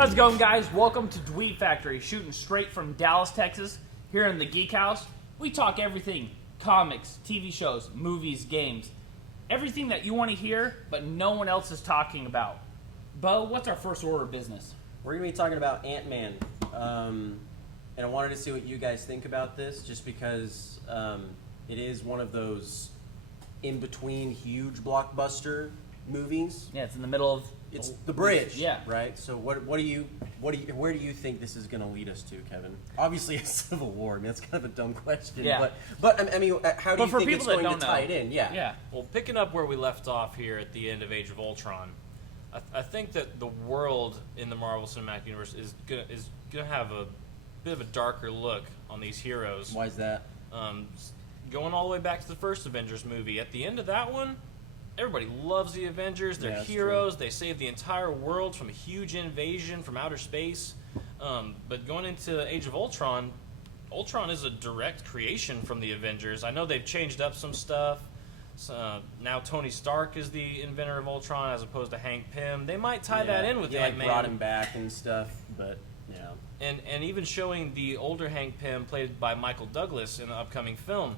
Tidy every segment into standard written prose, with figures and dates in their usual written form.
How's it going, guys? Welcome to Dweeb Factory, shooting straight from Dallas, Texas. Here in the Geek House, we talk everything: comics, TV shows, movies, games. Everything that you want to hear, but no one else is talking about. Bo, what's our first order of business? We're going to be talking about Ant-Man. And I wanted to see what you guys think about this, just because it is one of those in-between huge blockbuster movies. Yeah, it's in the middle of... It's the bridge, yeah. Right? So where do you think this is going to lead us to, Kevin? Obviously, a Civil War. I mean, that's kind of a dumb question. Yeah. But I mean, how do you think it's going to tie it in? Yeah. Yeah. Well, picking up where we left off here at the end of Age of Ultron, I think that the world in the Marvel Cinematic Universe is gonna have a bit of a darker look on these heroes. Why is that? Going all the way back to the first Avengers movie, at the end of that one, everybody loves the Avengers. They're heroes. True. They saved the entire world from a huge invasion from outer space. But going into Age of Ultron, Ultron is a direct creation from the Avengers. I know they've changed up some stuff. Now Tony Stark is the inventor of Ultron as opposed to Hank Pym. They might tie that in with Ant-Man. Brought him back and stuff, but yeah. And even showing the older Hank Pym played by Michael Douglas in the upcoming film.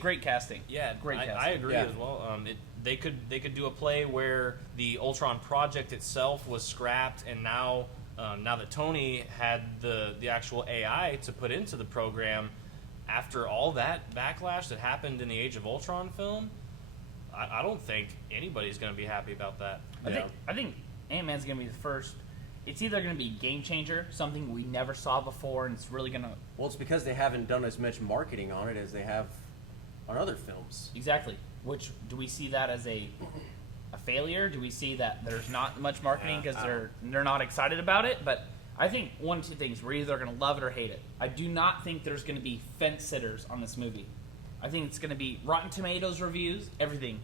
Great casting. Yeah, great casting. I agree as well. They could do a play where the Ultron project itself was scrapped, and now that Tony had the actual AI to put into the program, after all that backlash that happened in the Age of Ultron film, I don't think anybody's going to be happy about that. I think Ant-Man's going to be the first. It's either going to be a game changer, something we never saw before, and it's really going to... Well, it's because they haven't done as much marketing on it as they have on other films. Exactly. Which, do we see that as a failure? Do we see that there's not much marketing because they're not excited about it? But I think one of two things. We're either going to love it or hate it. I do not think there's going to be fence sitters on this movie. I think it's going to be Rotten Tomatoes reviews, everything.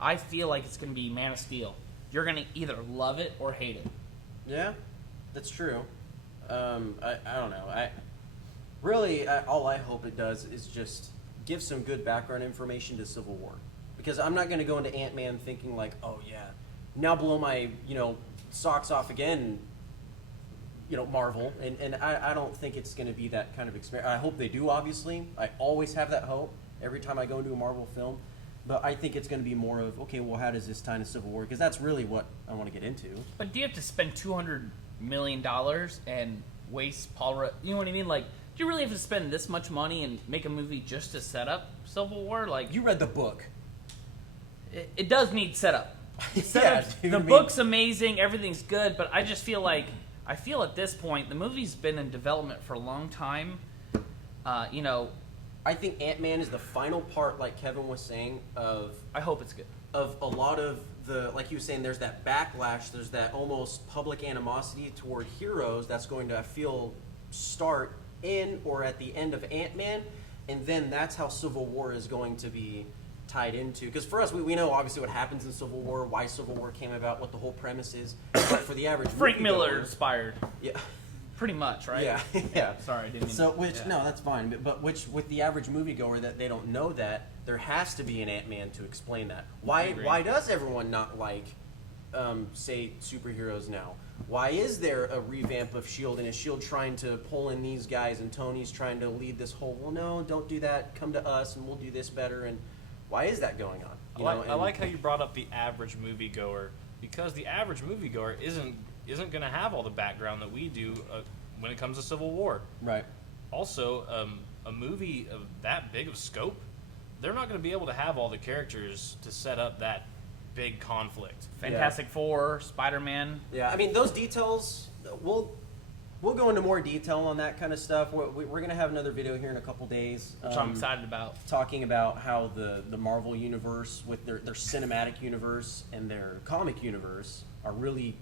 I feel like it's going to be Man of Steel. You're going to either love it or hate it. Yeah, that's true. I don't know. All I hope it does is just give some good background information to Civil War. Because I'm not going to go into Ant-Man thinking like, oh yeah, now blow my, socks off again, Marvel. And I don't think it's going to be that kind of experience. I hope they do, obviously. I always have that hope every time I go into a Marvel film. But I think it's going to be more of, okay, well, how does this tie into Civil War? Because that's really what I want to get into. But do you have to spend $200 million and waste Paul Rudd? You know what I mean? Like, do you really have to spend this much money and make a movie just to set up Civil War? Like, you read the book. It does need setup. The book's amazing. Everything's good. But I just feel like, at this point, the movie's been in development for a long time. I think Ant-Man is the final part, like Kevin was saying, of... I hope it's good. Of a lot of the... Like you were saying, there's that backlash, there's that almost public animosity toward heroes that's going to, I feel, start in or at the end of Ant-Man, and then that's how Civil War is going to be tied into. Because for us, we know obviously what happens in Civil War, why Civil War came about, what the whole premise is, but for the average Frank Miller inspired. Yeah. Pretty much, right? Yeah. Sorry, I didn't mean No, that's fine. But with the average moviegoer that they don't know that, there has to be an Ant-Man to explain that. Why does everyone not like, say, superheroes now? Why is there a revamp of S.H.I.E.L.D. and is S.H.I.E.L.D. trying to pull in these guys and Tony's trying to lead this whole, well, no, don't do that, come to us and we'll do this better, and why is that going on? I like how you brought up the average moviegoer, because the average moviegoer isn't going to have all the background that we do when it comes to Civil War. Right. Also, a movie of that big of scope, they're not going to be able to have all the characters to set up that big conflict. Fantastic Four, Spider-Man. Yeah, I mean, those details, we'll go into more detail on that kind of stuff. We're going to have another video here in a couple days. Which I'm excited about. Talking about how the Marvel universe, with their cinematic universe and their comic universe, are really...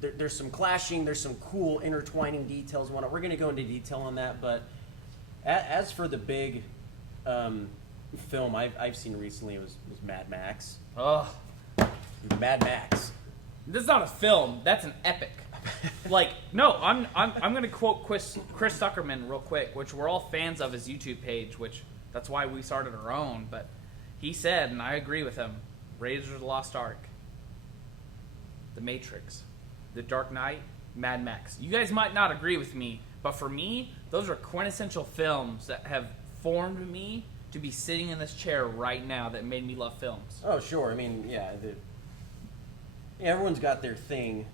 There's some clashing, there's some cool intertwining details. We're going to go into detail on that, but as for the big film I've seen recently, it was Mad Max. Oh, Mad Max. This is not a film. That's an epic. I'm going to quote Chris Zuckerman real quick, which we're all fans of his YouTube page, which that's why we started our own. But he said, and I agree with him, Raiders of the Lost Ark, The Matrix, The Dark Knight, Mad Max. You guys might not agree with me, but for me, those are quintessential films that have formed me to be sitting in this chair right now that made me love films. Oh, sure. I mean, yeah, everyone's got their thing,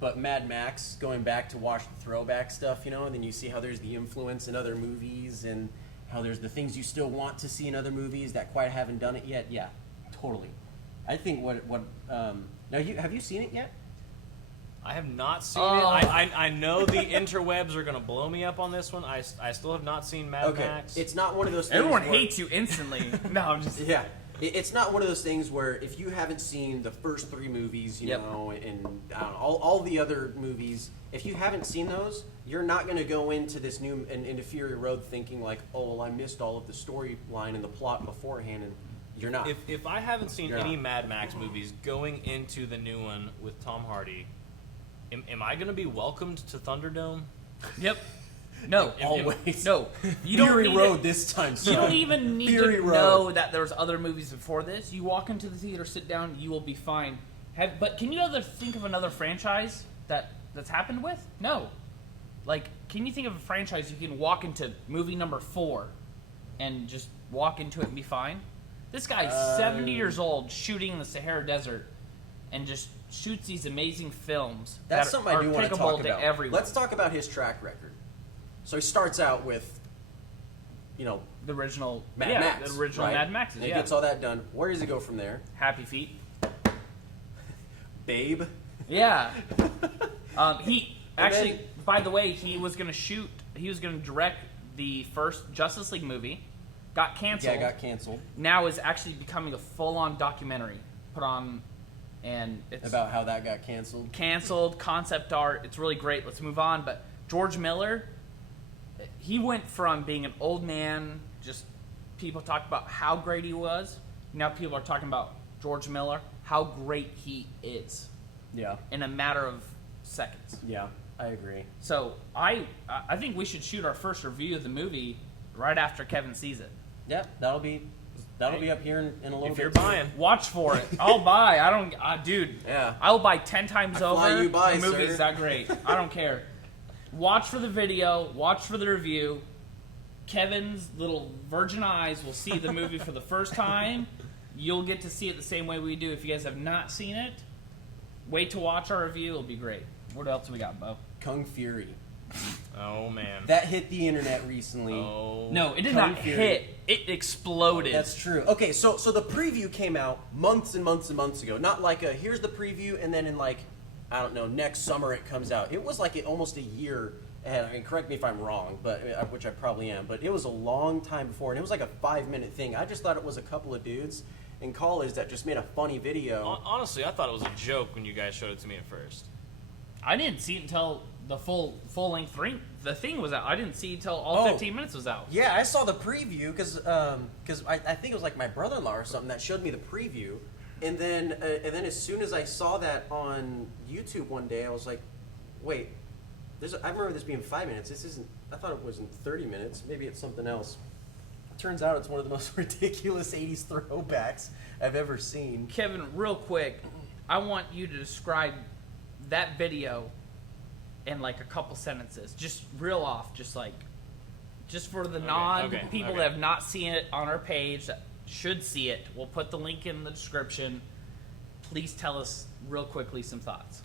but Mad Max, going back to watch the throwback stuff, you know, and then you see how there's the influence in other movies and how there's the things you still want to see in other movies that quite haven't done it yet. Yeah, totally. I think now have you seen it yet? I have not seen it. I know the interwebs are going to blow me up on this one. I still have not seen Mad Max. It's not one of those things Everyone hates you instantly. No, I'm just... Yeah. It's not one of those things where if you haven't seen the first 3 movies, you know, and I don't know, all the other movies, if you haven't seen those, you're not going to go into this into Fury Road thinking like, oh, well, I missed all of the storyline and the plot beforehand, and you're not. If I haven't seen any Mad Max movies going into the new one with Tom Hardy, am I going to be welcomed to Thunderdome? Yep. No, always. No, you don't Fury need Road this time. Son. You don't even need Fury to Road. know that there's other movies before this. You walk into the theater, sit down, you will be fine. But can you think of another franchise that's happened with? No. Like, can you think of a franchise you can walk into movie number 4 and just walk into it and be fine? This guy's 70 years old, shooting in the Sahara Desert, and just shoots these amazing films. That's that something are I do want to applicable talk about. everyone. Let's talk about his track record. So he starts out with, you know, the original Mad Max. The original right? Mad Maxes, and he gets all that done. Where does he go from there? Happy Feet. Babe. Yeah. By the way, he was going to direct the first Justice League movie. Got canceled. Yeah, got canceled. Now is actually becoming a full-on documentary put on, and it's about how that got canceled. Canceled, concept art. It's really great. Let's move on. But George Miller, he went from being an old man, just people talk about how great he was. Now people are talking about George Miller, how great he is. Yeah. In a matter of seconds. Yeah, I agree. So I think we should shoot our first review of the movie right after Kevin sees it. Yeah, that'll be up here in a little bit. If you're buying, watch for it. I'll buy. Dude. Yeah. I'll buy 10 times over. Fly you by, the movie's sir. that great. I don't care. Watch for the video. Watch for the review. Kevin's little virgin eyes will see the movie for the first time. You'll get to see it the same way we do. If you guys have not seen it, wait to watch our review. It'll be great. What else we got, Bo? Kung Fury. Oh, man. That hit the internet recently. Oh. No, it did Kung not Fury. hit. It exploded. That's true. Okay, so the preview came out months and months and months ago. Not like here's the preview and then in like, I don't know, next summer it comes out. It was like almost a year ahead. I mean, correct me if I'm wrong, but which I probably am. But it was a long time before, and it was like a 5-minute thing. I just thought it was a couple of dudes in college that just made a funny video. Honestly, I thought it was a joke when you guys showed it to me at first. I didn't see it until the full length ring. The thing was out. I didn't see it until all 15 minutes was out. Yeah, I saw the preview because I think it was like my brother-in-law or something that showed me the preview, and then as soon as I saw that on YouTube one day, I was like, wait, I remember this being 5 minutes. This isn't. I thought it wasn't 30 minutes. Maybe it's something else. Turns out it's one of the most ridiculous 80s throwbacks I've ever seen. Kevin, real quick, I want you to describe that video in like a couple sentences, just reel off, just for the people that have not seen it on our page that should see it. We'll put the link in the description. Please tell us real quickly some thoughts.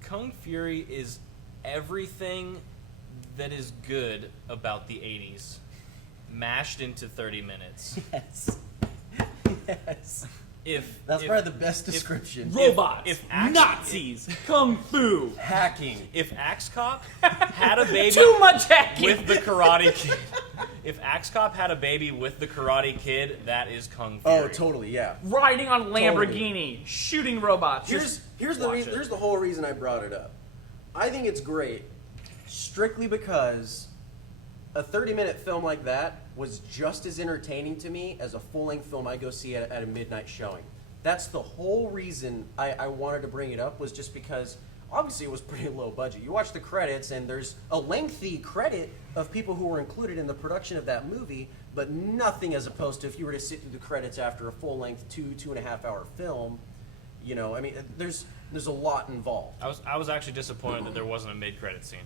Kung Fury is everything that is good about the 80s mashed into 30 minutes. Yes. Yes. That's probably the best description. Robots, Nazis, Kung Fu, hacking. If Axe Cop had a baby too much hacking with the Karate Kid, if Axe Cop had a baby with the Karate Kid, that is Kung Fury. Oh, totally, yeah. Riding on a Lamborghini, shooting robots. Here's the whole reason I brought it up. I think it's great, strictly because a 30-minute film like that was just as entertaining to me as a full-length film I go see at a midnight showing. That's the whole reason I wanted to bring it up, was just because obviously it was pretty low budget. You watch the credits and there's a lengthy credit of people who were included in the production of that movie, but nothing as opposed to if you were to sit through the credits after a full-length 2.5 hour film. You know, I mean, there's There's a lot involved. I was actually disappointed that there wasn't a mid-credit scene.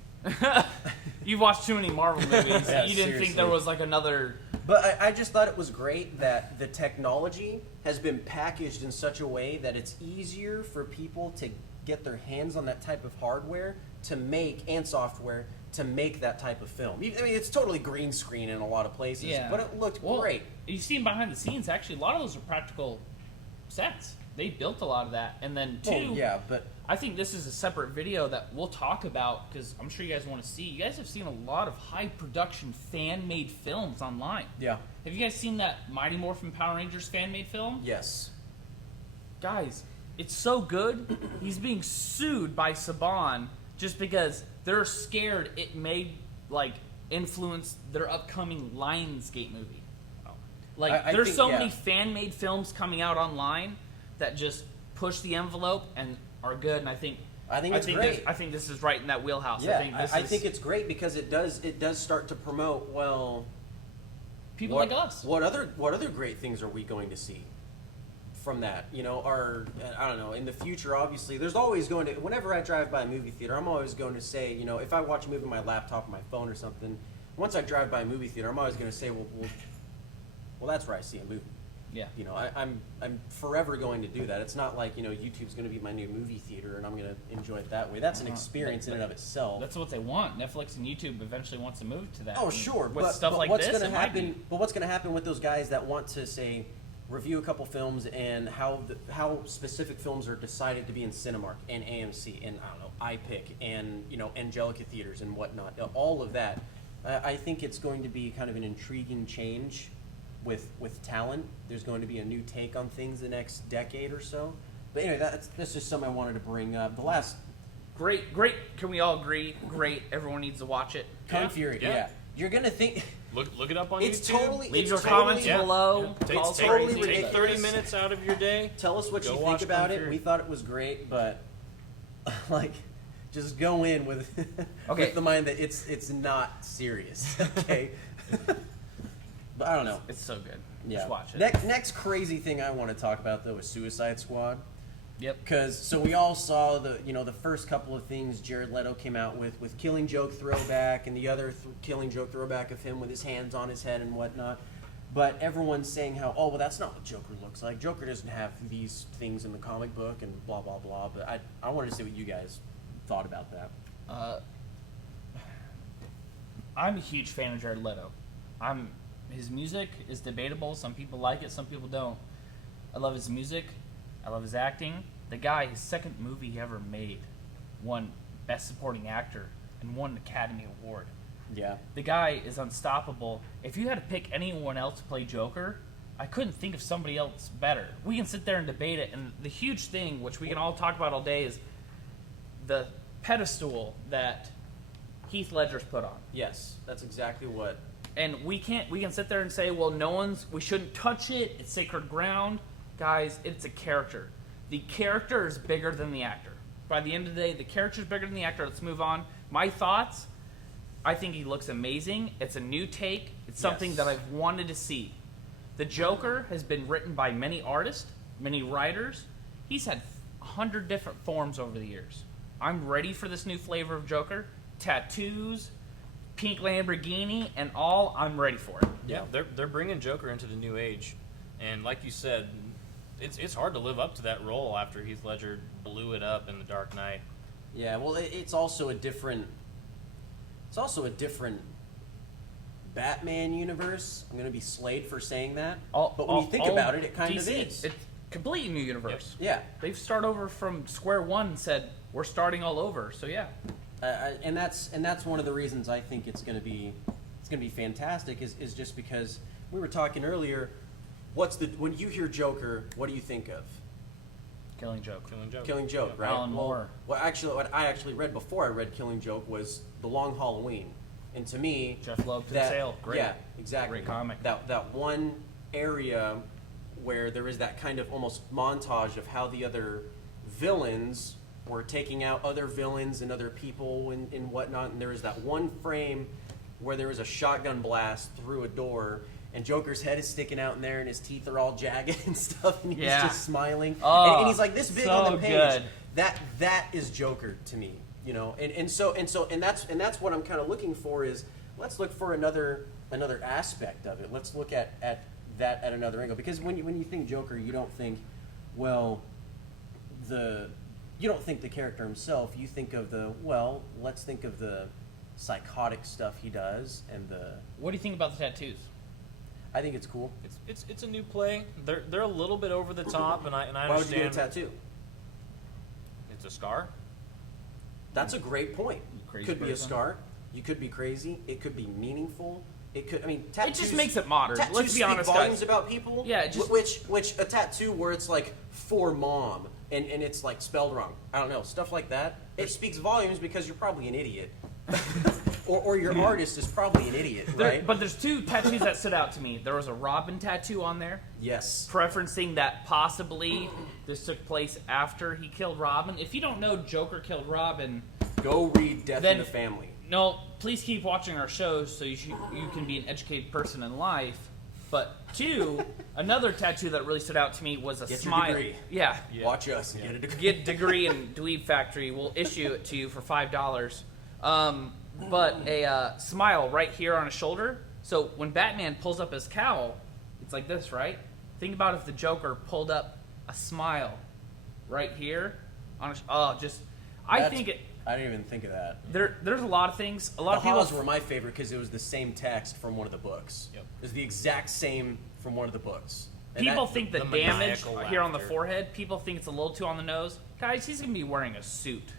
You've watched too many Marvel movies. Yeah, You didn't think there was like another. But I just thought it was great that the technology has been packaged in such a way that it's easier for people to get their hands on that type of hardware to make, and software, to make that type of film. I mean, it's totally green screen in a lot of places, Yeah. but it looked great. You see behind the scenes, actually, a lot of those are practical sets. They built a lot of that. And then, two, Well, yeah, but I think this is a separate video that we'll talk about because I'm sure you guys want to see. You guys have seen a lot of high-production fan-made films online. yeah, Have you guys seen that Mighty Morphin Power Rangers fan-made film? yes. Guys, it's so good. He's being sued by Saban just because they're scared it may like influence their upcoming Lionsgate movie. Like, I there's think, so yeah. many fan-made films coming out online that just push the envelope and are good. And I think it's great. I think this is right in that wheelhouse. Yeah, I think it's great because it does start to promote, well, people what, like us. What other great things are we going to see from that? You know, I don't know, in the future, obviously, there's always going to, whenever I drive by a movie theater, I'm always going to say, you know, if I watch a movie on my laptop or my phone or something, once I drive by a movie theater, I'm always going to say, well, that's where I see a movie. Yeah. You know, I'm forever going to do that. It's not like, you know, YouTube's going to be my new movie theater and I'm going to enjoy it that way. That's an experience in and of itself. That's what they want. Netflix and YouTube eventually wants to move to that. Oh, sure. With But, stuff but like what's this, going to it might be. happen? But what's going to happen with those guys that want to say review a couple films and how specific films are decided to be in Cinemark and AMC and I don't know iPic and you know Angelica theaters and whatnot? All of that. I think it's going to be kind of an intriguing change with talent. There's going to be a new take on things the next decade or so. But anyway, that's just something I wanted to bring up. The last Great. Can we all agree? Great. Everyone needs to watch it. Kung Fury. Yeah. You're gonna think Look it up on it's YouTube. totally. Leave it's your totally, comments Yeah. below. Take, Call us take, totally crazy. take 30 ridiculous. minutes out of your day. Tell us what Go you watch think about Kung it. Fury. We thought it was great, but like, just go in with Okay. with the mind that it's not serious. Okay. But I don't know. It's so good. Yeah. Just watch it. Next crazy thing I want to talk about though is Suicide Squad. Yep. Because we all saw the first couple of things Jared Leto came out with Killing Joke throwback and the other Killing Joke throwback of him with his hands on his head and whatnot. But everyone's saying how, oh, well, that's not what Joker looks like. Joker doesn't have these things in the comic book and blah, blah, blah. But I wanted to see what you guys thought about that. I'm a huge fan of Jared Leto. His music is debatable. Some people like it, some people don't. I love his music. I love his acting. The guy, his second movie he ever made, won Best Supporting Actor and won an Academy Award. Yeah. The guy is unstoppable. If you had to pick anyone else to play Joker, I couldn't think of somebody else better. We can sit there and debate it, and the huge thing, which we can all talk about all day, is the pedestal that Heath Ledger's put on. Yes, that's exactly what. And we can sit there and say, well, we shouldn't touch it, it's sacred ground. Guys, it's a character. The character is bigger than the actor. By the end of the day, the character is bigger than the actor. Let's move on. My thoughts, I think he looks amazing. It's a new take. It's something that I've wanted to see. The Joker has been written by many artists, many writers. He's had 100 different forms over the years. I'm ready for this new flavor of Joker. Tattoos, pink Lamborghini, and all. I'm ready for it. Yeah, they're bringing Joker into the new age, and like you said, it's hard to live up to that role after Heath Ledger blew it up in The Dark Knight. Yeah, well, it's also a different. It's also a different Batman universe. I'm going to be slayed for saying that, but when you think about it, it kind of DC, is. It's a completely new universe. Yeah, They've started over from square one and said, we're starting all over. So, yeah. and that's one of the reasons I think it's going to be fantastic is just because we were talking earlier. When you hear Joker, what do you think of? Killing Joke. Killing Joke, right? Alan Moore. Well, actually, what I actually read before I read Killing Joke was The Long Halloween, and to me, Jeff Loeb's Sale. Great. Yeah, exactly. Great comic. That one area where there is that kind of almost montage of how the other villains were taking out other villains and other people and whatnot, and there is that one frame where there is a shotgun blast through a door, and Joker's head is sticking out in there, and his teeth are all jagged and stuff, and he's Yeah. just smiling, Oh, and he's like this big so on the page. good. That is Joker to me, you know, and that's what I'm kind of looking for is let's look for another aspect of it. Let's look at that at another angle, because when you think Joker, you don't think, well, you don't think the character himself. You think of let's think of the psychotic stuff he does and the. What do you think about the tattoos? I think it's cool. It's a new play. They're a little bit over the top, and I understand. Why would you get a tattoo? It's a scar. That's a great point. Crazy Could be a person. scar. You could be crazy. It could be meaningful. It could. I mean, tattoos. It just makes it modern. Tattoos Let's be speak honest, volumes guys. about people. Yeah, it just- which a tattoo where it's like for mom and it's like spelled wrong. I don't know, stuff like that. It speaks volumes because you're probably an idiot, or your artist is probably an idiot, right? But there's two tattoos that stood out to me. There was a Robin tattoo on there, Yes. preferencing that possibly this took place after he killed Robin. If you don't know Joker killed Robin, Go read Death Then- in the Family. no, please keep watching our shows so you can be an educated person in life. But two, another tattoo that really stood out to me was a Get your smile. degree. Yeah. Watch us and get a degree. Get degree in Dweeb Factory. We'll issue it to you for $5. But a smile right here on his shoulder. So when Batman pulls up his cowl, it's like this, right? Think about if the Joker pulled up a smile right here on his, I think it. I didn't even think of that. There's a lot of things. A lot The of people Haws were my favorite because it was the same text from one of the books. Yep. It was the exact same from one of the books. And People that- think the the damage maniacal here on the laughter. forehead. People think it's a little too on the nose. Guys, he's gonna be wearing a suit.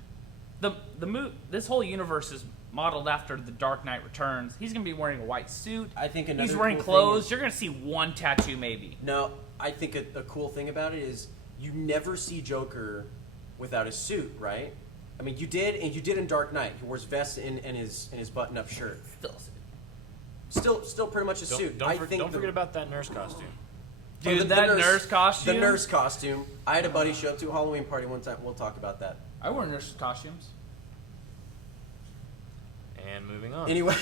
This whole universe is modeled after the Dark Knight Returns. He's gonna be wearing a white suit. I think another he's wearing cool clothes. thing is- You're gonna see one tattoo maybe. No, I think a cool thing about it is you never see Joker without his suit, right? I mean, you did in Dark Knight. He wears vests and his button-up shirt. Still pretty much a suit. Don't I think forget about that nurse costume. Dude, that nurse costume. The nurse costume. I had a buddy show up to a Halloween party one time. We'll talk about that. I wear nurse costumes. And moving on. Anyway,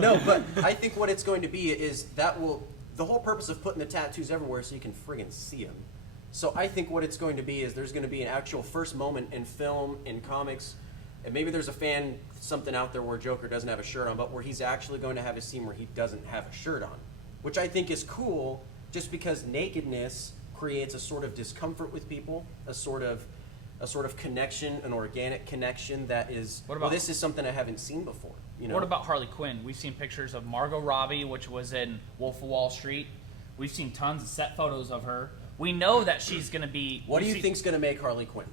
no, but I think what it's going to be is the whole purpose of putting the tattoos everywhere so you can friggin' see them. So I think what it's going to be is there's going to be an actual first moment in film, in comics, and maybe there's something out there where Joker doesn't have a shirt on, but where he's actually going to have a scene where he doesn't have a shirt on, which I think is cool just because nakedness creates a sort of discomfort with people, a sort of connection, an organic connection that is, What well, about- this is something I haven't seen before. You know? What about Harley Quinn? We've seen pictures of Margot Robbie, which was in Wolf of Wall Street. We've seen tons of set photos of her. We know that she's going to be. What do you think's going to make Harley Quinn?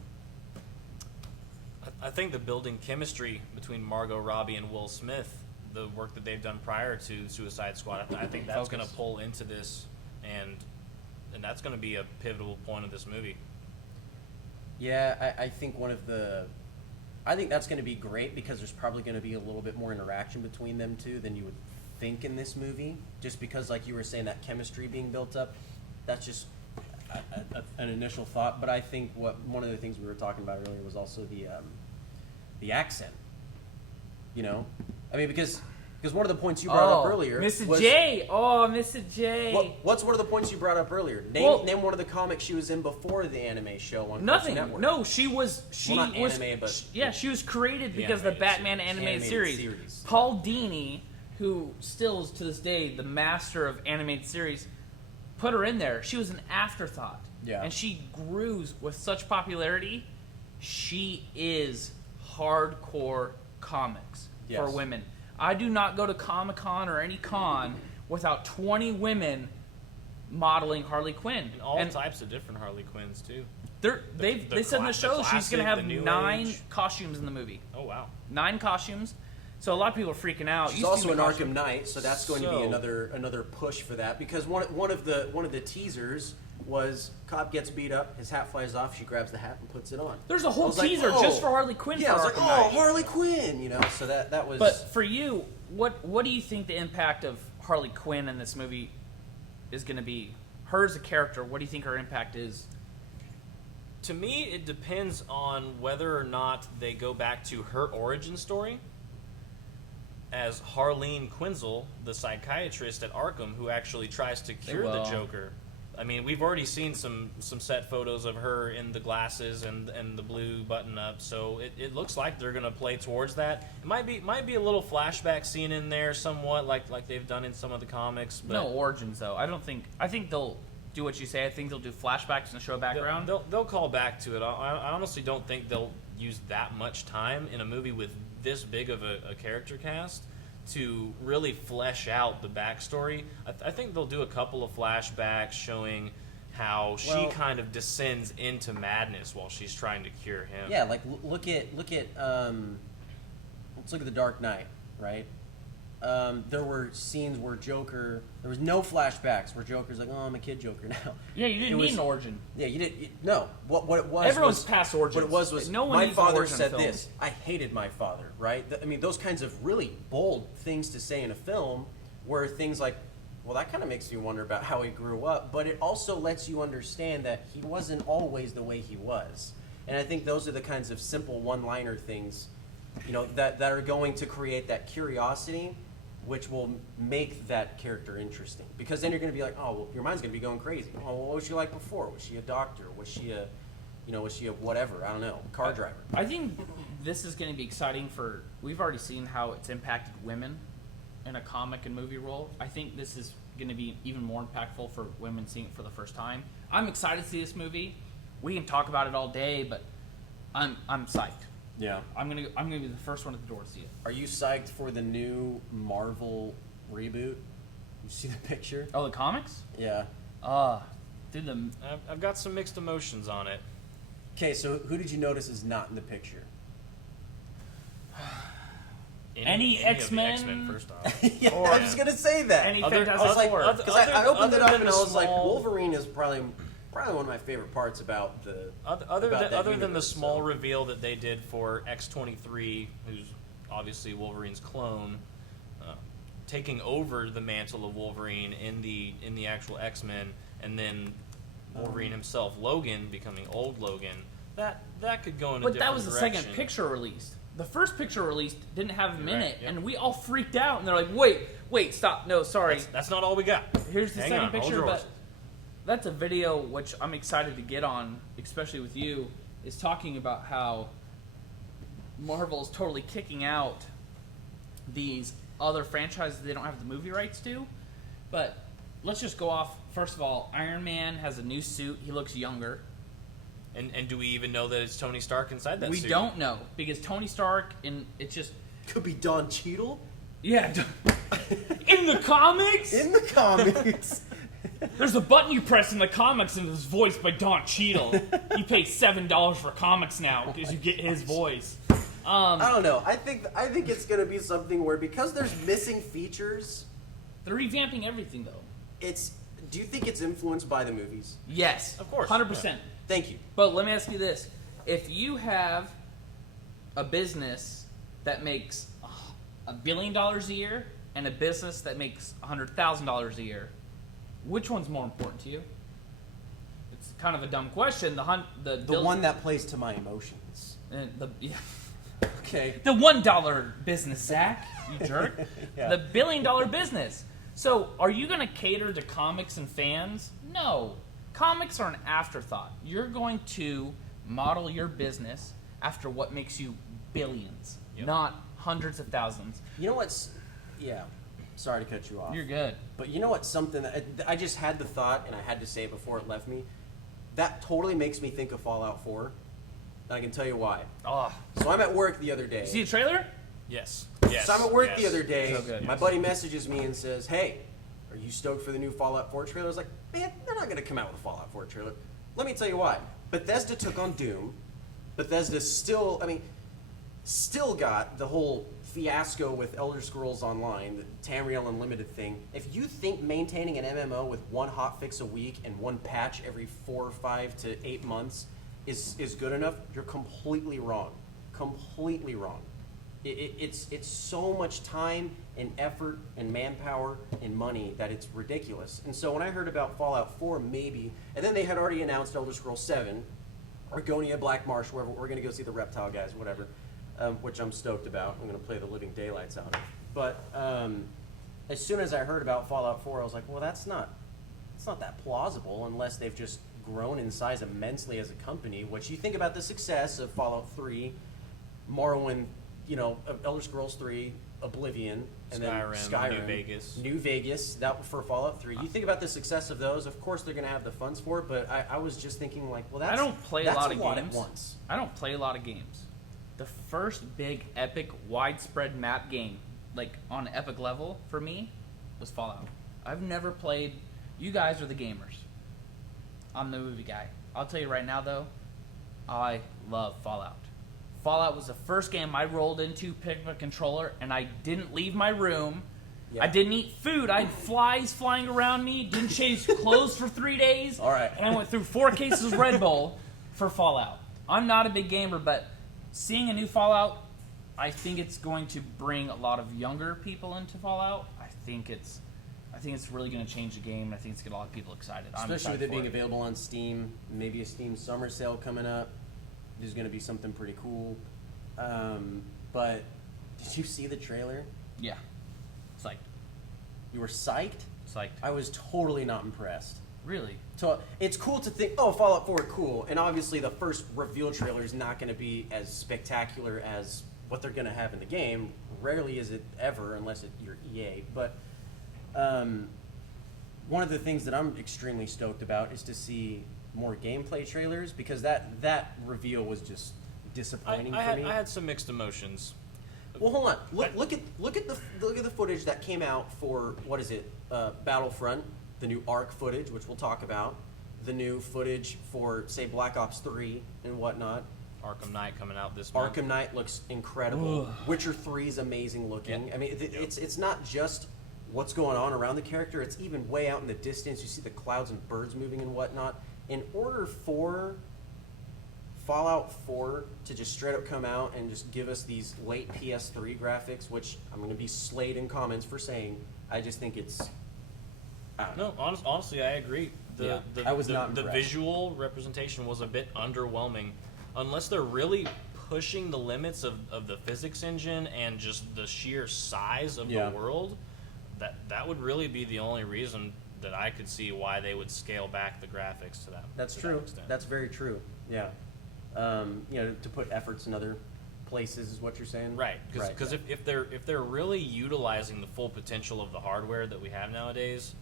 I think the building chemistry between Margot Robbie and Will Smith, the work that they've done prior to Suicide Squad, I think that's going to Focus. pull into this, and that's going to be a pivotal point of this movie. Yeah, I think I think that's going to be great because there's probably going to be a little bit more interaction between them two than you would think in this movie. Just because, like you were saying, that chemistry being built up, that's just an initial thought. But I think one of the things we were talking about earlier was also the accent. You know, I mean, because one of the points you brought up earlier, Mr. was, J. Oh, Mr. J. What's one of the points you brought up earlier? Name one of the comics she was in before the anime show on Nothing. Cartoon Network. No, she was. not anime, but she was created the because of the animated Batman series. animated Animated series. series. Paul Dini, who still is to this day the master of animated series, put her in there. She was an afterthought. Yeah. And she grew with such popularity. She is hardcore comics for Yes. women. I do not go to Comic-Con or any con without 20 women modeling Harley Quinn. And all types of different Harley Quinns, too. They said in the the show she's classic, going to have the new 9 age. costumes in the movie. Oh, wow. 9 costumes. So a lot of people are freaking out. She's You've also seen an the Arkham costume. Knight, so that's going to be another push for that. Because one of the teasers was cop gets beat up, his hat flies off, she grabs the hat and puts it on. There's a I whole was like, teaser oh. just for Harley Quinn Yeah, I for was like, Arkham oh, Knight. Harley Quinn, you know. So that was. But for you, what do you think the impact of Harley Quinn in this movie is going to be? Her as a character, what do you think her impact is? To me, it depends on whether or not they go back to her origin story. as Harleen Quinzel, the psychiatrist at Arkham, who actually tries to cure the Joker. I mean, we've already seen some set photos of her in the glasses and the blue button-up, so it looks like they're going to play towards that. It might be a little flashback scene in there somewhat, like they've done in some of the comics. But no origins, though. I think they'll do what you say. I think they'll do flashbacks and show a background. They'll call back to it. I honestly don't think they'll use that much time in a movie with this big of a character cast to really flesh out the backstory. I think they'll do a couple of flashbacks showing how she kind of descends into madness while she's trying to cure him. Yeah, like look at let's look at The Dark Knight, right? There were scenes where there was no flashbacks where Joker's like, oh, I'm a kid Joker now. Yeah, you didn't need an origin. Yeah, you didn't. No, what it was. Everyone's past origins. What it was no one my needs father origin said films. this. I hated my father. Right? I mean, those kinds of really bold things to say in a film, where things like, well, that kind of makes you wonder about how he grew up, but it also lets you understand that he wasn't always the way he was. And I think those are the kinds of simple one-liner things, that are going to create that curiosity, which will make that character interesting. Because then you're going to be like, oh, well, your mind's going to be going crazy. Oh, well, what was she like before? Was she a doctor? Was she a whatever? I don't know, car driver? I think this is going to be exciting we've already seen how it's impacted women in a comic and movie role. I think this is going to be even more impactful for women seeing it for the first time. I'm excited to see this movie. We can talk about it all day, but I'm psyched. Yeah. I'm gonna be the first one at the door to see it. Are you psyched for the new Marvel reboot? You see the picture? Oh, the comics? Yeah. Dude, I've got some mixed emotions on it. Okay, so who did you notice is not in the picture? Any X-Men, X-Men? first off. Yeah, I was gonna say that. Any Other- Fantastic Four? Because I opened it up and I was like, small- Wolverine is probably one of my favorite parts about the. Other about that than the universe, small so. reveal that they did for X-23, who's obviously Wolverine's clone, taking over the mantle of Wolverine in the actual X-Men, and then Wolverine himself, Logan, becoming old Logan. That could go in a different direction. But that was the second picture released. The first picture released didn't have him in it, yep. and we all freaked out. And they're like, "Wait, stop! No, sorry. That's not all we got. Here's the Hang second on, hold picture." your But horses. that's a video which I'm excited to get on, especially with you. Is talking about how Marvel is totally kicking out these other franchises they don't have the movie rights to. But let's just go off. First of all, Iron Man has a new suit. He looks younger. And do we even know that it's Tony Stark inside that We suit? don't know because Tony Stark and it's just Could be Don Cheadle in the comics. in the comics. There's a button you press in the comics and it's voiced by Don Cheadle. You pay $7 for comics now because you get his voice. I don't know. I think it's gonna be something where because there's missing features, They're revamping everything though. Do you think it's influenced by the movies? Yes, Of course. 100%. Thank you. But let me ask you this: if you have a business that makes $1 billion a year and a business that makes $100,000 a year, which one's more important to you? It's kind of a dumb question. The one that plays to my emotions. Okay. The $1 business, Zach, you jerk. Yeah. The $1 billion business. So, are you going to cater to comics and fans? No. Comics are an afterthought. You're going to model your business after what makes you billions, not hundreds of thousands. You know what's... Yeah. Sorry to cut you off. You're good. But you know what's something that... I just had the thought, and I had to say it before it left me. That totally makes me think of Fallout 4. And I can tell you why. Oh. So I'm at work the other day. You see the trailer? Yes. So I'm at work the other day. So good. My buddy messages me and says, "Hey, are you stoked for the new Fallout 4 trailer?" I was like, "Man, they're not going to come out with a Fallout 4 trailer." Let me tell you why. Bethesda took on Doom. Bethesda still got the whole fiasco with Elder Scrolls Online, the Tamriel Unlimited thing. If you think maintaining an MMO with one hotfix a week and one patch every 4, 5 to 8 months is good enough, you're completely wrong. Completely wrong. It's so much time and effort and manpower and money that it's ridiculous. And so when I heard about Fallout 4, maybe, and then they had already announced Elder Scrolls 7, Argonia, Black Marsh, wherever, we're going to go see the reptile guys, whatever, which I'm stoked about. I'm going to play the living daylights out of. But as soon as I heard about Fallout 4, I was like, well, it's not that plausible unless they've just grown in size immensely as a company. Which you think about the success of Fallout 3, Morrowind, Elder Scrolls 3, Oblivion, and Skyrim, then New Vegas. That for Fallout 3. You think about the success of those. Of course, they're going to have the funds for it. But I was just thinking, like, well, I don't play a lot of games at once. I don't play a lot of games. The first big, epic, widespread map game, like on epic level for me, was Fallout. I've never played. You guys are the gamers. I'm the movie guy. I'll tell you right now, though, I love Fallout. Fallout was the first game I rolled into, picked up a controller, and I didn't leave my room. Yeah. I didn't eat food. I had flies flying around me. Didn't change clothes for 3 days. All right. And I went through 4 cases of Red Bull for Fallout. I'm not a big gamer, but seeing a new Fallout, I think it's going to bring a lot of younger people into Fallout. I think it's really going to change the game. I think it's going to get a lot of people excited. Especially with it being available on Steam, maybe a Steam summer sale coming up. There's going to be something pretty cool. But did you see the trailer? Yeah. Psyched. You were psyched? Psyched. I was totally not impressed. Really? So it's cool to think, oh, Fallout 4, cool. And obviously the first reveal trailer is not going to be as spectacular as what they're going to have in the game. Rarely is it ever, unless you're EA. But one of the things that I'm extremely stoked about is to see more gameplay trailers, because that reveal was just disappointing for me. I had some mixed emotions. Well, hold on. Look at the footage that came out for, what is it? Battlefront, the new Ark footage, which we'll talk about, the new footage for, say, Black Ops 3 and whatnot. Arkham Knight coming out this month. Arkham Knight looks incredible. Witcher 3 is amazing looking. Yep. I mean, it's not just what's going on around the character. It's even way out in the distance. You see the clouds and birds moving and whatnot. In order for Fallout 4 to just straight up come out and just give us these late PS3 graphics, which I'm going to be slayed in comments for saying, I just think it's... No, honestly, I agree. I was not the impressed. Visual representation was a bit underwhelming. Unless they're really pushing the limits of the physics engine and just the sheer size of the world, that would really be the only reason that I could see why they would scale back the graphics to that. That's true. That's very true. Yeah. To put efforts in other places is what you're saying. Right. Because if they're really utilizing the full potential of the hardware that we have nowadays,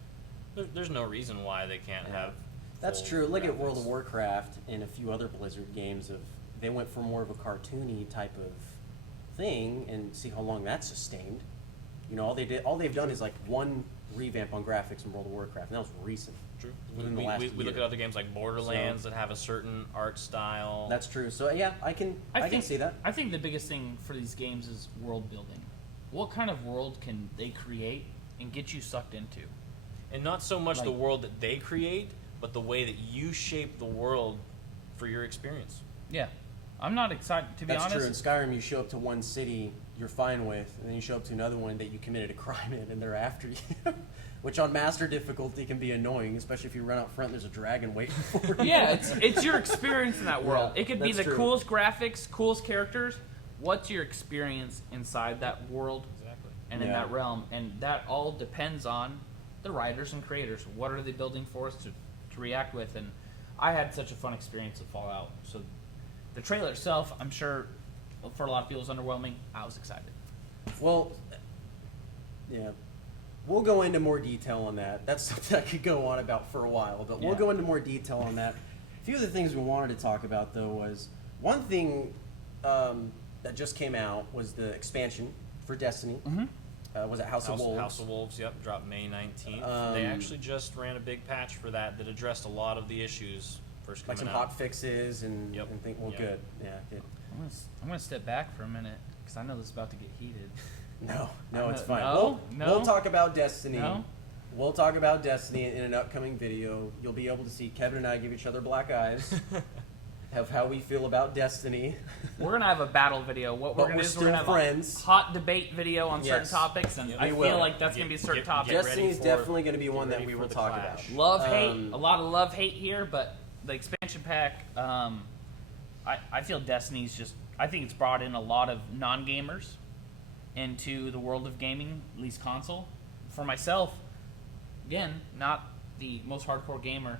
there's no reason why they can't have. That's true. Look at World of Warcraft and a few other Blizzard games. They went for more of a cartoony type of thing, and see how long that sustained. All they've done is like one revamp on graphics in World of Warcraft, and that was recent. True. Within the last We year. look at other games like Borderlands that have a certain art style. That's true. So yeah, I can see that. I think the biggest thing for these games is world building. What kind of world can they create and get you sucked into? And not so much the world that they create, but the way that you shape the world for your experience. Yeah. I'm not excited, to be honest. That's true. In Skyrim, you show up to one city you're fine with, and then you show up to another one that you committed a crime in, and they're after you. Which on master difficulty can be annoying, especially if you run out front and there's a dragon waiting for you. Yeah, it's your experience in that world. Yeah, it could be the true. coolest graphics, coolest characters. What's your experience inside that world and in that realm? And that all depends on the writers and creators. What are they building for us to react with? And I had such a fun experience with Fallout. So the trailer itself, I'm sure, for a lot of people, is underwhelming. I was excited. Well, yeah. We'll go into more detail on that. That's something I could go on about for a while, but we'll go into more detail on that. A few of the things we wanted to talk about, though, was one thing that just came out was the expansion for Destiny. Mm-hmm. Was it House of Wolves? House of Wolves, yep, dropped May 19th. They actually just ran a big patch for that addressed a lot of the issues first coming out. Like some hot fixes and think, good. Yeah, good. I'm gonna step back for a minute because I know this is about to get heated. No, it's fine. No. We'll talk about Destiny. No. We'll talk about Destiny in an upcoming video. You'll be able to see Kevin and I give each other black eyes of how we feel about Destiny. We're gonna have a battle video. What we're gonna do is we're gonna have friends. a hot debate video on certain topics, and I feel like that's gonna be a certain topic. Destiny is definitely gonna be one that we will talk about. Love, hate, a lot of love, hate here, but the expansion pack, I feel Destiny's just. I think it's brought in a lot of non-gamers into the world of gaming, at least console. For myself, again, not the most hardcore gamer,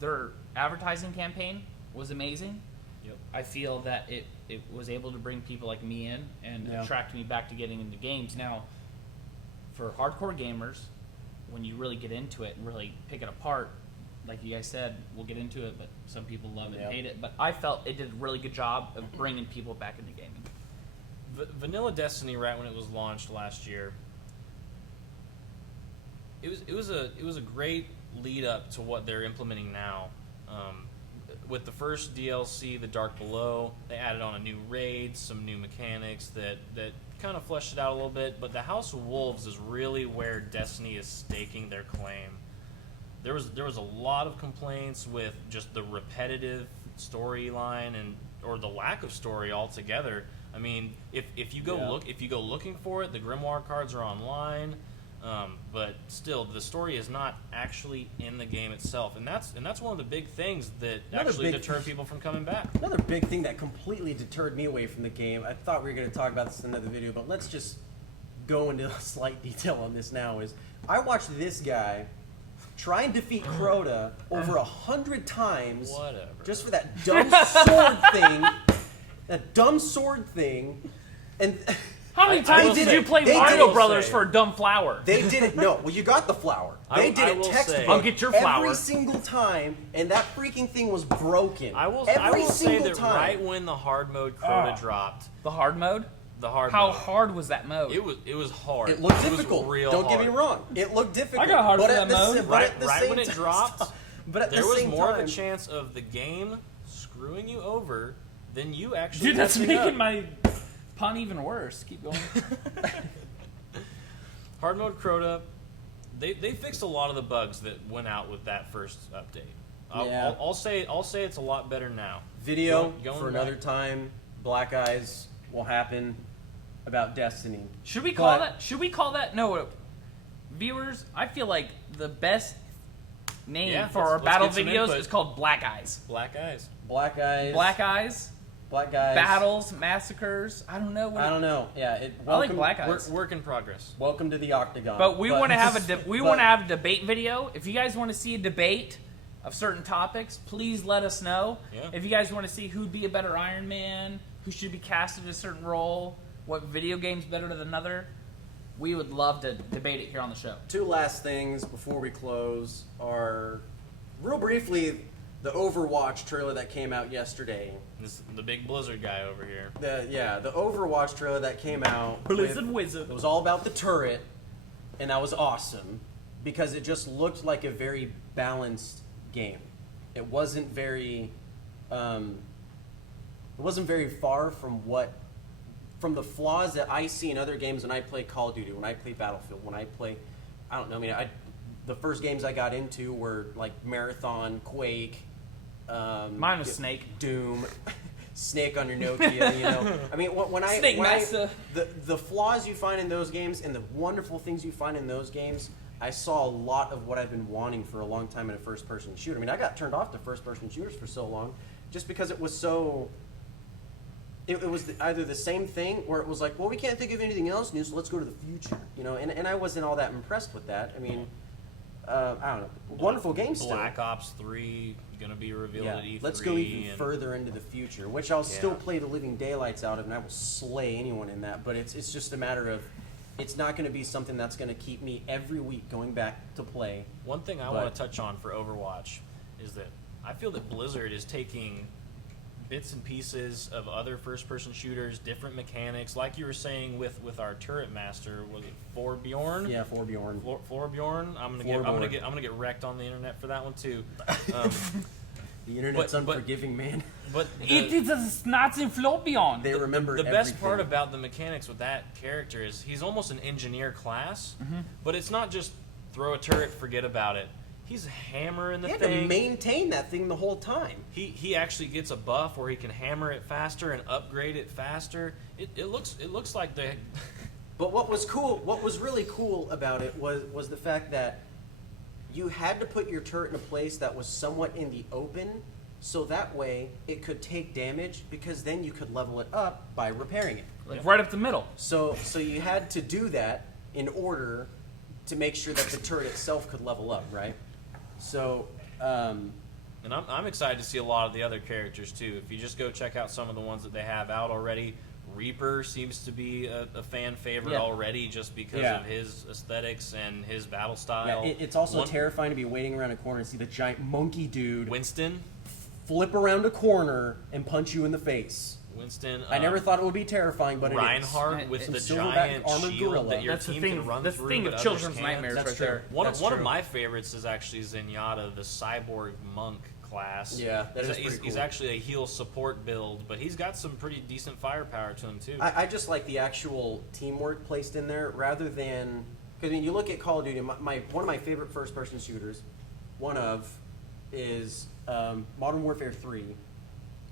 their advertising campaign was amazing. Yep. I feel that it was able to bring people like me in and attract me back to getting into games. Now, for hardcore gamers, when you really get into it and really pick it apart, like you guys said, we'll get into it, but some people love it and hate it. But I felt it did a really good job of bringing people back into gaming. Vanilla Destiny, right when it was launched last year, it was a great lead up to what they're implementing now. With the first DLC, The Dark Below, they added on a new raid, some new mechanics that kind of fleshed it out a little bit. But the House of Wolves is really where Destiny is staking their claim. There was a lot of complaints with just the repetitive storyline or the lack of story altogether. I mean, if you go looking for it, the Grimoire cards are online, but still the story is not actually in the game itself, and that's one of the big things that actually deter people from coming back. Another big thing that completely deterred me away from the game. I thought we were going to talk about this in another video, but let's just go into slight detail on this now. Is I watched this guy try and defeat Crota over 100 times, Whatever. just for that dumb sword thing. That dumb sword thing, and How many times did you play Mario Brothers for a dumb flower? they did it. No, well, you got the flower. They did it textbook. I'll get your flower every single time, and that freaking thing was broken. I will say single that time. right when the hard mode Crota dropped, The hard mode? How mode. Hard was that mode? It was hard. It looked was difficult. real Don't hard. get me wrong. It looked difficult. I got hard but for at that the, mode. But at the Right same when it time, dropped, but at there the was same more time, of a chance of the game screwing you over than you actually. Dude, that's messing making up. my pun even worse. Keep going. Hard mode Crota, they fixed a lot of the bugs that went out with that first update. I'll say it's a lot better now. Video Going for back. another time. Black Eyes will happen about Destiny. Should we call that? No, viewers. I feel like the best name for our let's battle get some videos input. is called Black Eyes. Black Eyes. Black Eyes. Black Eyes. Black Eyes. Battles, massacres. I don't know. I don't know. Yeah, I like Black Eyes. Work in progress. Welcome to the Octagon. But we want to have a debate video. If you guys want to see a debate of certain topics, please let us know. Yeah. If you guys want to see who'd be a better Iron Man, who should be casted in a certain role, what video game's better than another, we would love to debate it here on the show. Two last things before we close are, real briefly, the Overwatch trailer that came out yesterday. This the big Blizzard guy over here. The Overwatch trailer that came out. Blizzard Wizard. It was all about the turret, and that was awesome because it just looked like a very balanced game. It wasn't very far from the flaws that I see in other games when I play Call of Duty, when I play Battlefield, when I play, I don't know, I mean, the first games I got into were like Marathon, Quake. Mine was Snake. Doom. Snake on your Nokia, you know. I mean, the flaws you find in those games and the wonderful things you find in those games, I saw a lot of what I've been wanting for a long time in a first-person shooter. I mean, I got turned off to first-person shooters for so long just because it was so... It was either the same thing or it was like, well, we can't think of anything else new, so let's go to the future, you know. And I wasn't all that impressed with that. I mean, I don't know. Wonderful game still. Black Ops 3 going to be revealed at E3. Let's go even further into the future, which I'll still play the living daylights out of, and I will slay anyone in that. But it's just a matter of, it's not going to be something that's going to keep me every week going back to play. One thing I want to touch on for Overwatch is that I feel that Blizzard is taking bits and pieces of other first-person shooters, different mechanics, like you were saying with our turret master. Was it Forbjorn? Yeah, Forbjorn. Forbjorn. I'm gonna get wrecked on the internet for that one too. The internet's unforgiving, man. But It is not in Flopion. They remember the best everything. part about the mechanics with that character is he's almost an engineer class, but it's not just throw a turret, forget about it. He's hammering the He had thing. to maintain that thing the whole time. He actually gets a buff where he can hammer it faster and upgrade it faster. It looks like they. But what was really cool about it was the fact that you had to put your turret in a place that was somewhat in the open so that way it could take damage, because then you could level it up by repairing it. Like right up the middle. So you had to do that in order to make sure that the turret itself could level up, right? So, And I'm excited to see a lot of the other characters too. If you just go check out some of the ones that they have out already, Reaper seems to be a fan favorite already, just because of his aesthetics and his battle style. yeah, it's also terrifying to be waiting around a corner and see the giant monkey dude Winston. flip around a corner and punch you in the face. Winston. I never thought it would be terrifying, but Reinhardt it is. with Some the silverback giant armored shield gorilla. that your That's the team thing. can run That's the through, thing but of others children's can't. nightmares That's right true. there. One That's of true. my favorites is actually Zenyatta, the cyborg monk class. Yeah, that is he's, pretty he's cool. actually a heal support build, but he's got some pretty decent firepower to him too. I just like the actual teamwork placed in there, rather than, because you look at Call of Duty. One of my favorite first-person shooters, is Modern Warfare 3.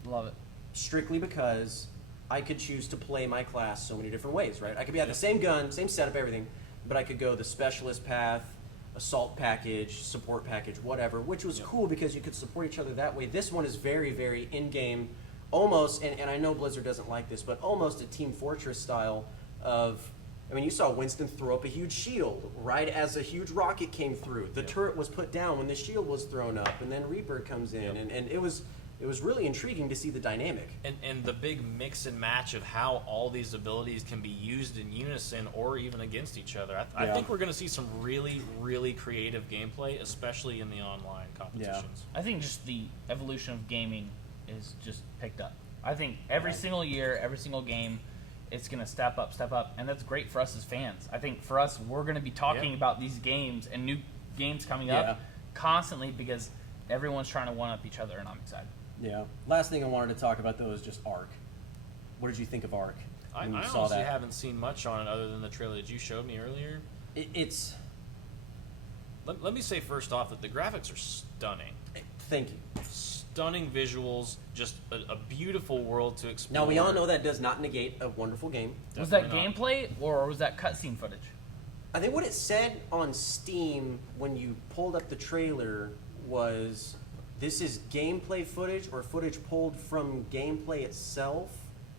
Love it. Strictly because I could choose to play my class so many different ways, right? I could be at the same gun, same setup, everything, but I could go the specialist path, assault package, support package, whatever, which was cool because you could support each other that way. This one is very, very in-game, almost, and I know Blizzard doesn't like this, but almost a Team Fortress style of, I mean, you saw Winston throw up a huge shield right as a huge rocket came through. The turret was put down when the shield was thrown up, and then Reaper comes in, and it was really intriguing to see the dynamic. And the big mix and match of how all these abilities can be used in unison or even against each other. I think we're going to see some really, really creative gameplay, especially in the online competitions. I think just the evolution of gaming is just picked up. I think every single year, every single game, it's going to step up, and that's great for us as fans. I think for us, we're going to be talking about these games and new games coming up constantly because everyone's trying to one-up each other, and I'm excited. Yeah. Last thing I wanted to talk about, though, is just Ark. What did you think of Ark I when you saw honestly that? haven't seen much on it other than the trailer that you showed me earlier. It's... Let me say first off that the graphics are stunning. Thank you. Stunning visuals, just a beautiful world to explore. Now, we all know that does not negate a wonderful game. Was that Definitely not. gameplay or was that cutscene footage? I think what it said on Steam when you pulled up the trailer was, this is gameplay footage or footage pulled from gameplay itself,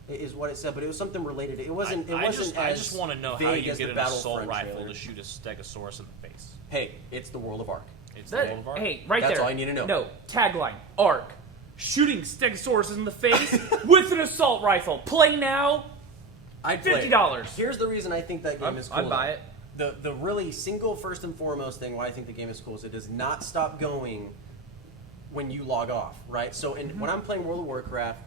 is what it said. But it was something related. It wasn't. I as just want to know how vague you as get the an assault Battlefront rifle trailer. to shoot a Stegosaurus in the face. Hey, it's the world of Ark. It's the world of art. Hey, right That's there. all I need to know. No, tagline, Ark. Shooting Stegosaurus in the face with an assault rifle. Play now. I'd play it. $50. Here's the reason I think that game is cool. I'd buy it. The really single first and foremost thing why I think the game is cool is it does not stop going when you log off, right? So when I'm playing World of Warcraft,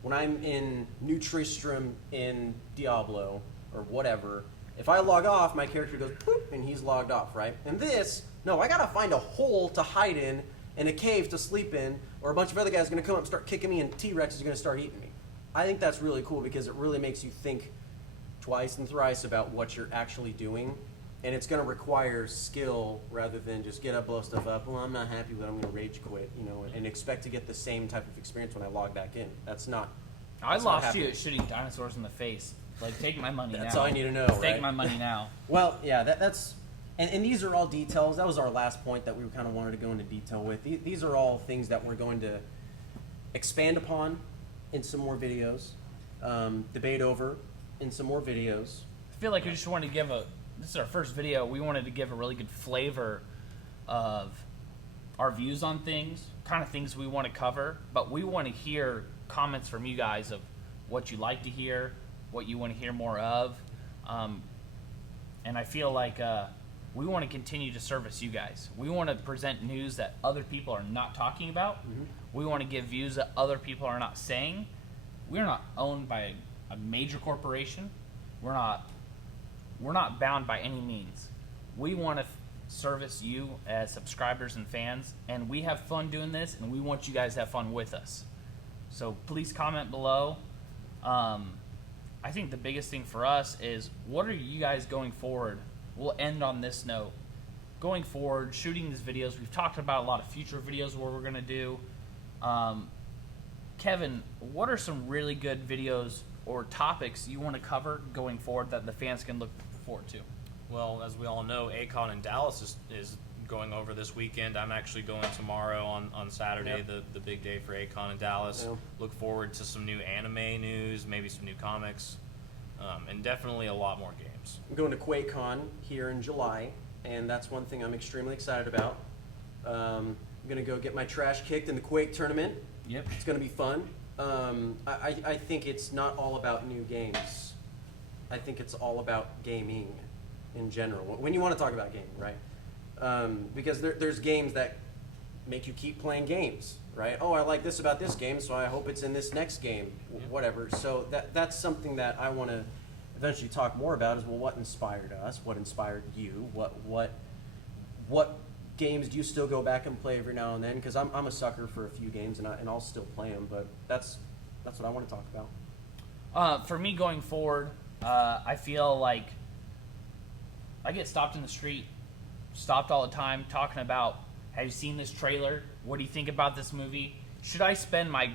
when I'm in New Tristram in Diablo or whatever, if I log off, my character goes boop and he's logged off, right? And this, no, I gotta find a hole to hide in and a cave to sleep in, or a bunch of other guys are gonna come up and start kicking me and T-Rex is gonna start eating me. I think that's really cool because it really makes you think twice and thrice about what you're actually doing, and it's going to require skill rather than just get up, blow stuff up. Well, I'm not happy with it, I'm going to rage quit, and expect to get the same type of experience when I log back in. That's not. I lost you at shooting dinosaurs in the face. Like, take my money now. That's all I need to know, Take right? my money now. Well, yeah, that's. And these are all details. That was our last point that we kind of wanted to go into detail with. These are all things that we're going to expand upon in some more videos, debate over in some more videos. I feel like we just wanted to give this is our first video, we wanted to give a really good flavor of our views on things, kind of things we want to cover, but we want to hear comments from you guys of what you like to hear, what you want to hear more of, and I feel like we want to continue to service you guys. We want to present news that other people are not talking about. Mm-hmm. We want to give views that other people are not saying. We're not owned by a major corporation. We're not bound by any means. We want to service you as subscribers and fans, and we have fun doing this, and we want you guys to have fun with us. So please comment below. I think the biggest thing for us is, what are you guys going forward? We'll end on this note. Going forward, shooting these videos, we've talked about a lot of future videos where we're going to do. Kevin, what are some really good videos or topics you want to cover going forward that the fans can look forward to? Well, as we all know, A-Con in Dallas is going over this weekend. I'm actually going tomorrow on Saturday, the big day for A-Kon in Dallas. Yeah. Look forward to some new anime news, maybe some new comics, and definitely a lot more games. I'm going to QuakeCon here in July, and that's one thing I'm extremely excited about. I'm going to go get my trash kicked in the Quake tournament. Yep. It's going to be fun. I think it's not all about new games. I think it's all about gaming in general. When you want to talk about gaming, right? Because there's games that make you keep playing games, right? Oh, I like this about this game, so I hope it's in this next game, whatever. So that's something that I want to eventually talk more about is, well, what inspired us? What inspired you? What games do you still go back and play every now and then? Because I'm a sucker for a few games, and I'll still play them, but that's what I want to talk about. For me going forward, I feel like I get stopped in the street, stopped all the time, talking about, have you seen this trailer? What do you think about this movie? Should I spend my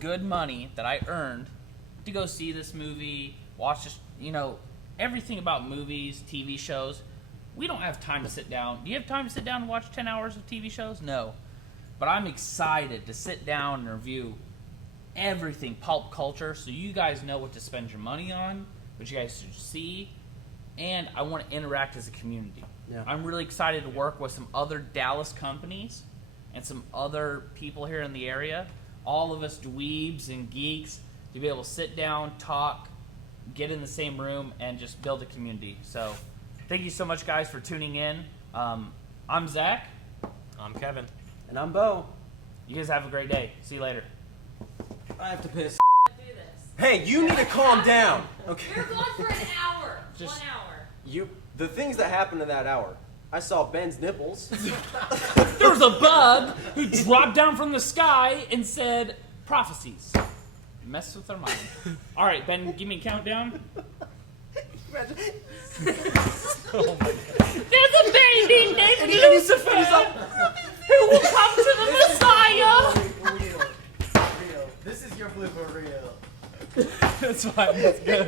good money that I earned to go see this movie, watch this, everything about movies, TV shows? We don't have time to sit down. Do you have time to sit down and watch 10 hours of TV shows? No. But I'm excited to sit down and review everything pulp culture so you guys know what to spend your money on, what you guys should see, and I want to interact as a community. Yeah. I'm really excited to work with some other Dallas companies and some other people here in the area, all of us dweebs and geeks, to be able to sit down, talk, get in the same room, and just build a community. So thank you so much, guys, for tuning in. I'm Zach. I'm Kevin. And I'm Bo. You guys have a great day. See you later. I have to piss. Do this. Hey, you need to calm down. Okay. You're gone for an hour. Just- 1 hour. The things that happened in that hour. I saw Ben's nipples. There was a bug who dropped down from the sky and said prophecies. Mess with our mind. All right, Ben, give me a countdown. Oh my God. There's a baby named Lucifer who will come to the Messiah. Real. This is your blooper reel. That's fine. That's good.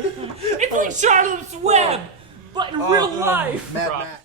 It's It's like Charlotte's Web, but in real life. Matt.